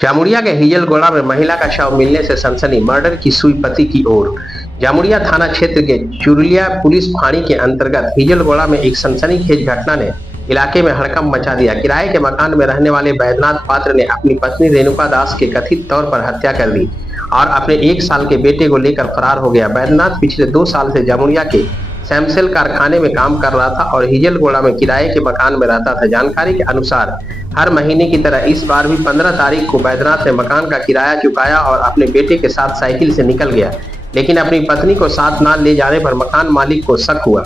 जामुड़िया के हिजलगोड़ा में महिला का शव मिलने से सनसनी, मर्डर की सुई पति की ओर। जामुड़िया थाना क्षेत्र के चुरलिया पुलिस फांड़ी के अंतर्गत हिजलगोड़ा में एक सनसनीखेज घटना ने इलाके में हड़कंप मचा दिया। किराए के मकान में रहने वाले बैद्यनाथ पात्र ने अपनी पत्नी रेणुका दास के कथित तौर पर हत्या कर दी और अपने 1 साल के बेटे को लेकर फरार हो गया। बैद्यनाथ पिछले 2 साल से जामुड़िया के सैमसेल कारखाने में काम कर रहा था और हिजलगोड़ा में किराए के मकान में रहता था। जानकारी के अनुसार हर महीने की तरह इस बार भी 15 तारीख को बैद्यनाथ ने मकान का किराया चुकाया और अपने बेटे के साथ साइकिल से निकल गया, लेकिन अपनी पत्नी को साथ न ले जाने पर मकान मालिक को शक हुआ।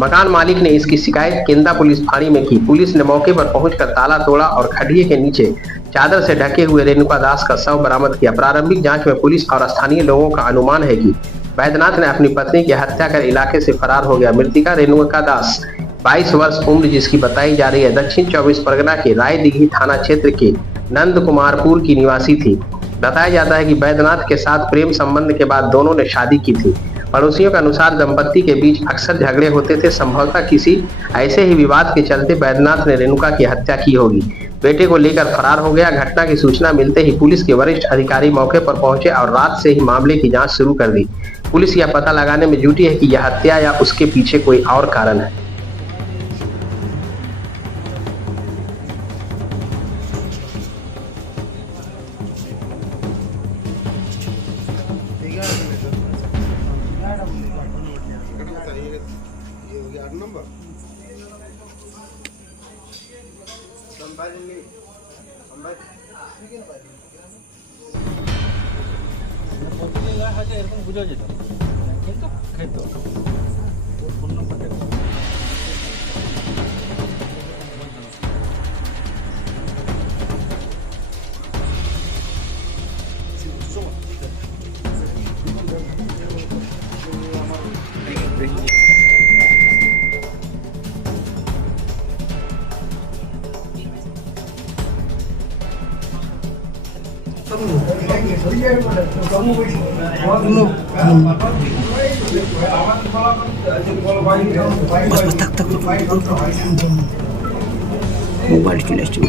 मकान मालिक ने इसकी शिकायत केंदा पुलिस फांड़ी में की। पुलिस ने मौके पर पहुंचकर ताला तोड़ा और खड्डिए के नीचे चादर से ढके हुए रेणुका दास का शव बरामद किया। प्रारंभिक जांच में पुलिस और स्थानीय लोगों का अनुमान है कि बैद्यनाथ ने अपनी पत्नी की हत्या कर इलाके से फरार हो गया। मृतका रेणुका दास 22 वर्ष उम्र जिसकी बताई जा रही है, दक्षिण 24 परगना के रायदिघी थाना क्षेत्र के नंद कुमारपुर की निवासी थी। बताया जाता है कि बैद्यनाथ के साथ प्रेम संबंध के बाद दोनों ने शादी की थी। पड़ोसियों के अनुसार दंपत्ति के बीच अक्सर झगड़े होते थे। संभवतः किसी ऐसे ही विवाद के चलते बैद्यनाथ ने रेणुका की हत्या की होगी। बेटे को लेकर फरार हो गया। घटना की सूचना मिलते ही पुलिस के वरिष्ठ अधिकारी मौके पर पहुंचे और रात से ही मामले की जांच शुरू कर दी। पुलिस यह पता लगाने में जुटी है कि यह हत्या या उसके पीछे कोई और कारण है। এরকম বুঝা যেত কিন্তু খাইতো ফোন নাম্বারটা मोबाइल चले আসছে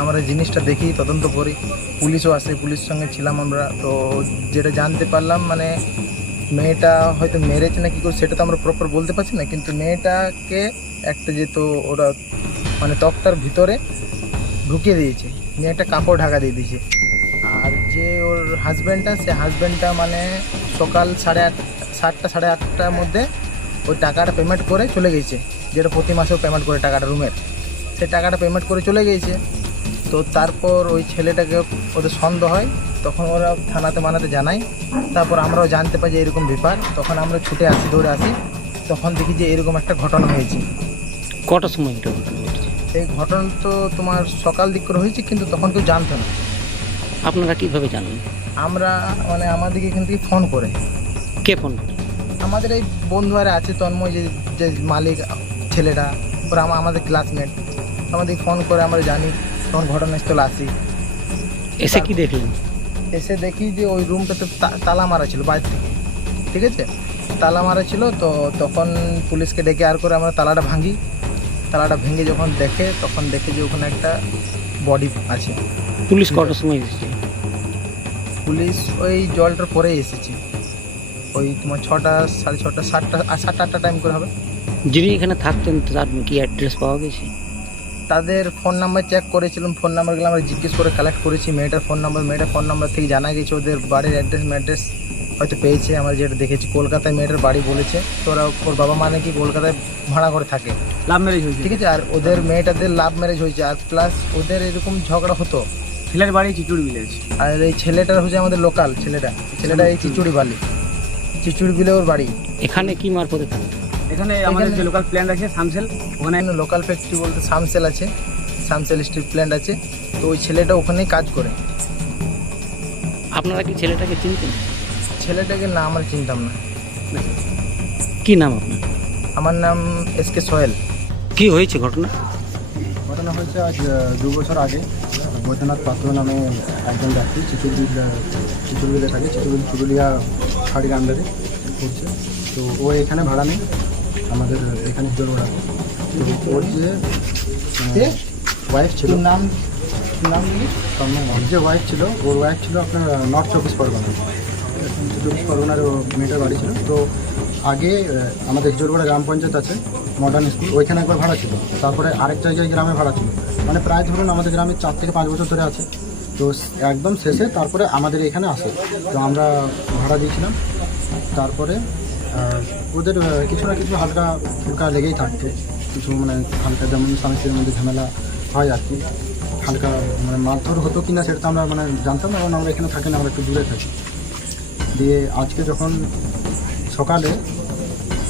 আমরা জিনিসটা দেখি তদন্ত করি, পুলিশও আসে, পুলিশের সঙ্গে ছিলাম আমরা। তো যেটা জানতে পারলাম মানে মেয়েটা হয়তো মেরেছে না কি করে সেটা তো আমরা প্রপার বলতে পারছি না, কিন্তু মেয়েটাকে একটা যেহেতু ওরা মানে তক্তার ভিতরে ঢুকিয়ে দিয়েছে, নিয়ে একটা কাপড় ঢাকা দিয়ে দিয়েছে। আর যে ওর হাজব্যান্ডটা, সে হাজব্যান্ডটা মানে সকাল 7:30 সাড়ে 8টার মধ্যে ওই টাকাটা পেমেন্ট করে চলে গেছে, যেটা প্রতি মাসেও পেমেন্ট করে টাকাটা রুমের, সে টাকাটা পেমেন্ট করে চলে গিয়েছে। তো তারপর ওই ছেলেটাকে ওদের সন্দেহ হয়, তখন ওরা থানাতে জানায়। তারপর আমরাও জানতে পাই যে এরকম ব্যাপার, তখন আমরা ছুটে আসি, দৌড়ে আসি। তখন দেখি যে এরকম একটা ঘটনা হয়েছে। কটার সময় এটা? এই ঘটনা তো তোমার সকাল দিক করে হয়েছে, কিন্তু তখন কেউ জানতো না। আপনারা কিভাবে জানেন? আমরা মানে আমাদেরকে এখান থেকে ফোন করে, কে ফোন? আমাদের এই বন্ধুরা আছে তন্ময়, যে যে মালিক ছেলেটা, ওরা আমাদের ক্লাসমেট, আমাদেরকে ফোন করে আমরা জানি, তখন ঘটনাস্থলে আসি। এসে কি দেখলেন? এসে দেখি যে ওই রুমটাতে তালা মারা ছিল বাইরে থেকে, ঠিক আছে, তালা মারা ছিল। তো তখন পুলিশকে ডেকে আর করে আমরা তালাটা ভাঙি। তালাটা ভেঙে যখন দেখে, তখন দেখে যে ওখানে একটা বডি আছে। পুলিশ কটার সময় এসেছে? পুলিশ ওই জলটার পরেই এসেছে, ওই তোমার 6টা, 6:30, 7টা, 7-8টা টাইম করে হবে। যিনি এখানে থাকতেন তার কি অ্যাড্রেস পাওয়া গেছে? তাদের ফোন নাম্বার চেক করেছিলাম, ফোন নাম্বারগুলো আমরা জিজ্ঞেস করে কালেক্ট করেছি। মেয়েটার ফোন নাম্বার থেকে জানা গেছে ওদের বাড়ির অ্যাড্রেস হয়তো পেয়েছে। আমরা যেটা দেখেছি কলকাতায় মেয়েটার বাড়ি বলেছে। তো ওরা, ওর বাবা মা নাকি কলকাতায় ভাড়া করে থাকে, লাভ ম্যারেজ হয়েছে। ঠিক আছে। আর ওদের মেয়েটাদের লাভ ম্যারেজ হয়েছে, আর প্লাস ওদের এরকম ঝগড়া হতো। ছেলের বাড়ি চিচুড়ি ভিলেজ। আর এই ছেলেটার হচ্ছে আমাদের লোকাল ছেলেটা এই চিচুড়ি বিলে ওর বাড়ি। এখানে কি মারফতে থাকে? এখানে আমাদের যে লোকাল প্ল্যান্ট আছে সামসেল, ওখানে লোকাল ফ্যাক্টরি বলতে সামসেল আছে, সামসেল স্টিল প্ল্যান্ট আছে। তো ওই ছেলেটা ওখানেই কাজ করে। আপনারা কি ছেলেটাকে চিনতেন? ছেলেটাকে না আমরা চিনতাম না। কি নাম আপনার? আমার নাম এসকে সোহেল। কি হয়েছে ঘটনা? ঘটনা হয়েছে আজ 2 বছর আগে। বৈদ্যনাথ পাত্র নামে একজন ব্যক্তি চিচুরবিলে থাকে, চুরুলিয়া ফাঁড়ির আন্ডারে করছে। তো ও এখানে ভাড়া নেই, আমাদের এখানে জোরগোড়া। তো ওর যে ওয়াইফ ছিল, নাম ওর যে ওয়াইফ ছিল, ওর ওয়াইফ ছিল আপনার নর্থ 24 পরগনা। 24 পরগনার ও মেয়েটার বাড়ি ছিল। তো আগে আমাদের জোরগোড়া গ্রাম পঞ্চায়েত আছে, মডার্ন স্কুল, ওইখানে একবার ভাড়া ছিল। তারপরে আরেক জায়গায় গ্রামে ভাড়া ছিল। মানে প্রায় ধরুন আমাদের গ্রামে 4 থেকে 5 বছর ধরে আছে। তো একদম শেষে তারপরে আমাদের এখানে আসে। তো আমরা ভাড়া দিয়েছিলাম। তারপরে ওদের কিছু না কিছু হালকা ফুলকা লেগেই থাকতো, কিছু মানে হালকা, যেমন স্বামী স্ত্রীর মধ্যে ঝামেলা হয় আর কি। হালকা মানে মারধর হতো কি না সেটা তো আমরা মানে জানতাম না, কারণ আমরা এখানে থাকি না, আমরা একটু দূরে থাকি। দিয়ে আজকে যখন সকালে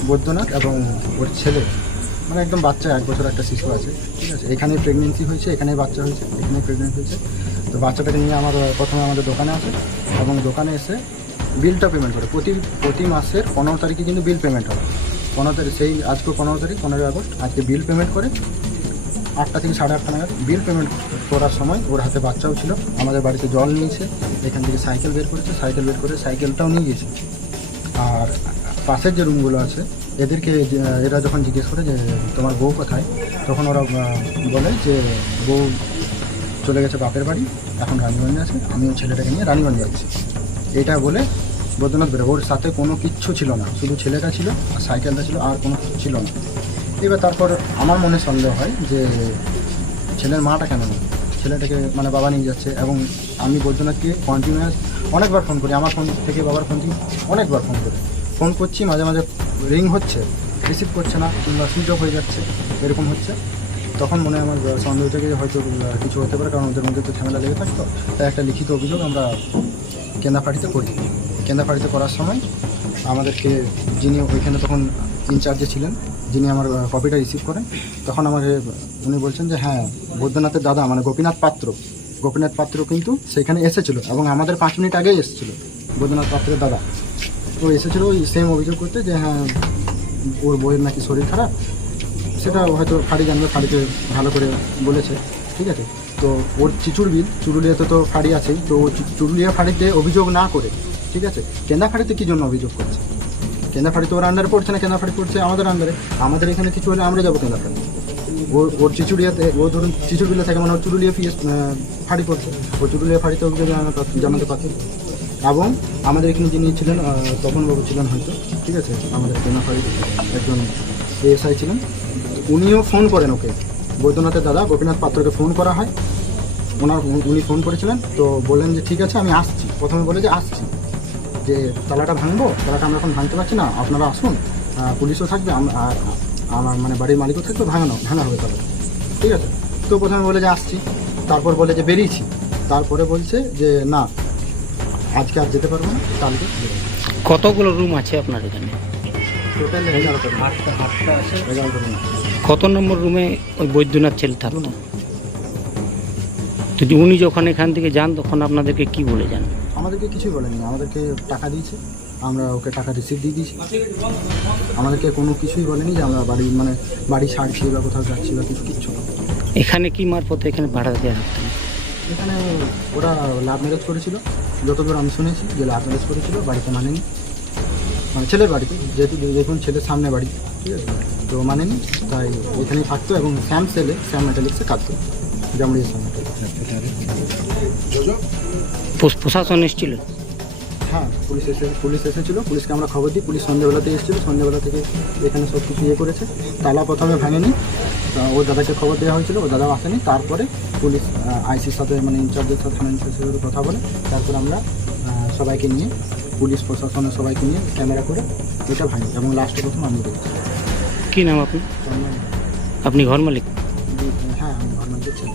বৈদ্যনাথ এবং ওর ছেলে, মানে একদম বাচ্চা, 1 বছর একটা শিশু আছে, ঠিক আছে, এখানেই প্রেগনেন্সি হয়েছে, এখানেই বাচ্চা হয়েছে, এখানেই প্রেগনেন্ট হয়েছে। তো বাচ্চাটাকে নিয়ে প্রথমে আমাদের দোকানে আসে, এবং দোকানে এসে বিলটা পেমেন্ট করে। প্রতি মাসের 15 তারিখে কিন্তু বিল পেমেন্ট হবে। 15 তারিখ, সেই আজকে 15 তারিখ, 15ই আগস্ট, আজকে বিল পেমেন্ট করে 8টা থেকে 8:30 নাগাদ বিল পেমেন্ট করার সময় ওর হাতে বাচ্চাও ছিল। আমাদের বাড়িতে জল নিয়েছে, এখান থেকে সাইকেল বের করেছে, সাইকেল বের করে সাইকেলটাও নিয়ে গেছে। আর পাশের যে রুমগুলো আছে, এরা যখন জিজ্ঞেস করে যে তোমার বউ কোথায়, তখন ওরা বলে যে বউ চলে গেছে বাপের বাড়ি, এখন রানীগঞ্জে আছে, আমিও ছেলেটাকে নিয়ে রানীগঞ্জে যাচ্ছি। এটা বলে বৈদ্যনাথ বেরো। ওর সাথে কোনো কিচ্ছু ছিল না, শুধু ছেলেটা ছিল আর সাইকেলটা ছিল, আর কোনো কিছু ছিল না। এবার তারপর আমার মনে সন্দেহ হয় যে ছেলের মাটা কেন নেই, ছেলেটাকে মানে বাবা নিয়ে যাচ্ছে। এবং আমি বৈদ্যনাথকে কন্টিনিউয়াস অনেকবার ফোন করি, আমার ফোন থেকে বাবার ফোন থেকে অনেকবার ফোন করছি, মাঝে মাঝে রিং হচ্ছে, রিসিভ করছে না, কিংবা সুইচ অফ হয়ে যাচ্ছে, এরকম হচ্ছে। তখন মনে হয় আমার সন্দেহ থেকে হয়তো কিছু হতে পারে, কারণ ওদের মধ্যে তো ঝামেলা লেগে থাকতো। তাই একটা লিখিত অভিযোগ আমরা কেন্দাফাড়িতে করি। কেন্দাফাড়িতে করার সময় আমাদেরকে, যিনি ওইখানে তখন ইনচার্জে ছিলেন, যিনি আমার কপিটা রিসিভ করেন, তখন উনি বলছেন যে হ্যাঁ, বৈদ্যনাথের দাদা মানে গোপীনাথ পাত্র কিন্তু সেখানে এসেছিল, এবং আমাদের 5 মিনিট আগেই এসেছিলো বৈদ্যনাথ পাত্রের দাদা। তো এসেছিলো ওই সেম অভিযোগ করতে যে হ্যাঁ, ওর বইয়ের নাকি শরীর খারাপ। সেটা হয়তো ফাঁড়ি জানবে, ফাঁড়িতে ভালো করে বলেছে, ঠিক আছে। তো ওর চুরুলিয়াতে তো ফাঁড়ি আছেই। তো চুরুলিয়া ফাঁড়িতে অভিযোগ না করে, ঠিক আছে, কেন্দাফাড়িতে কী জন্য অভিযোগ করছে? কেন্দাফাড়িতে ওর আন্ডারে পড়ছে না, কেন্দাফাড়ি পড়ছে আমাদের আন্ডারে। আমাদের এখানে কিছু হলে আমরা যাবো কেন্দাফাড়ি। ওর চিচুড়িয়াতে, ও ধরুন চিচুড়বিলে থাকে, মানে ওর চুরুলিয়া ফাঁড়ি পড়ছে, ও চুরুলিয়া ফাঁড়িতে অভিযোগ জানাতে পারছে। এবং আমাদের এখানে যিনি ছিলেন, তপনবাবু ছিলেন হয়তো, ঠিক আছে, আমাদের কেন্দাফাড়ির একজন এএসআই ছিলেন, উনিও ফোন করেন ওকে, বৈদ্যনাথের দাদা গোপীনাথ পাত্রকে ফোন করা হয়। উনি ফোন করেছিলেন, তো বললেন যে ঠিক আছে আমি আসছি। প্রথমে বলে যে আসছি, যে তালাটা ভাঙবো, তালাটা আমরা এখন ভাঙতে পারছি না, আপনারা আসুন, পুলিশও থাকবে, আমার মানে বাড়ির মালিকও থাকবে, ভাঙা হবে তালাটা, ঠিক আছে। তো প্রথমে বলে যে আসছি, তারপর বলে যে বেরিয়েছি, তারপরে বলছে যে না, আজকে আর যেতে পারবো না, কালকে বেরোবো। কতগুলো রুম আছে আপনার এখানে? Total 11টা room. 8টা আছে। 11টা রুম। কত নম্বর রুমে ওই বৈদ্যনাথ ছেলে থাকতো? তো উনি যখন এখান থেকে যান তখন আপনাদেরকে কি বলে যান? আমাদেরকে কিছুই বলেনি, আমাদেরকে টাকা দিয়েছে, আমরা ওকে টাকা রিসিভ দিয়ে দিয়েছি। আমাদেরকে কোনো কিছুই বলেনি যে আমরা বাড়ি ছাড়ছি বা কোথাও যাচ্ছি বা কিচ্ছু না। এখানে কি মারফতে এখানে ভাড়া দেওয়া হতো? এখানে ওরা লাভ ম্যারেজ করেছিল, যতদূর আমি শুনেছি যে লাভ ম্যারেজ করেছিল, বাড়িতে মানেনি, ছেলের বাড়িতে, যেহেতু দেখুন ছেলের সামনে বাড়ি, ঠিক আছে, তো মানেনি, তাই এখানেই থাকতো এবং স্যাম মেটালিক্সে কাজ করতো, জামুড়িয়া স্যাম মেটালিক্স। প্রশাসন এসেছিল? হ্যাঁ, পুলিশ এসেছিলো, পুলিশকে আমরা খবর দিই, পুলিশ সন্ধ্যেবেলাতে এসেছিলো, সন্ধ্যেবেলা থেকে এখানে সব কিছু করেছে। তালা প্রথমে ভাঙেনি, ওর দাদাকে খবর দেওয়া হয়েছিল, ওর দাদাও আসেনি, তারপরে পুলিশ আইসির সাথে ইনচার্জের সাথে থানা ইনচার্জের সাথে কথা বলে তারপর আমরা সবাইকে নিয়ে, পুলিশ প্রশাসনের সবাইকে নিয়ে ক্যামেরা করে এটা ভাঙি এবং লাস্টে প্রথম আমি দেখছি। কি নাম আপনি? আপনি ঘর মালিক? হ্যাঁ, আমি ঘর মালিকের ছেলে।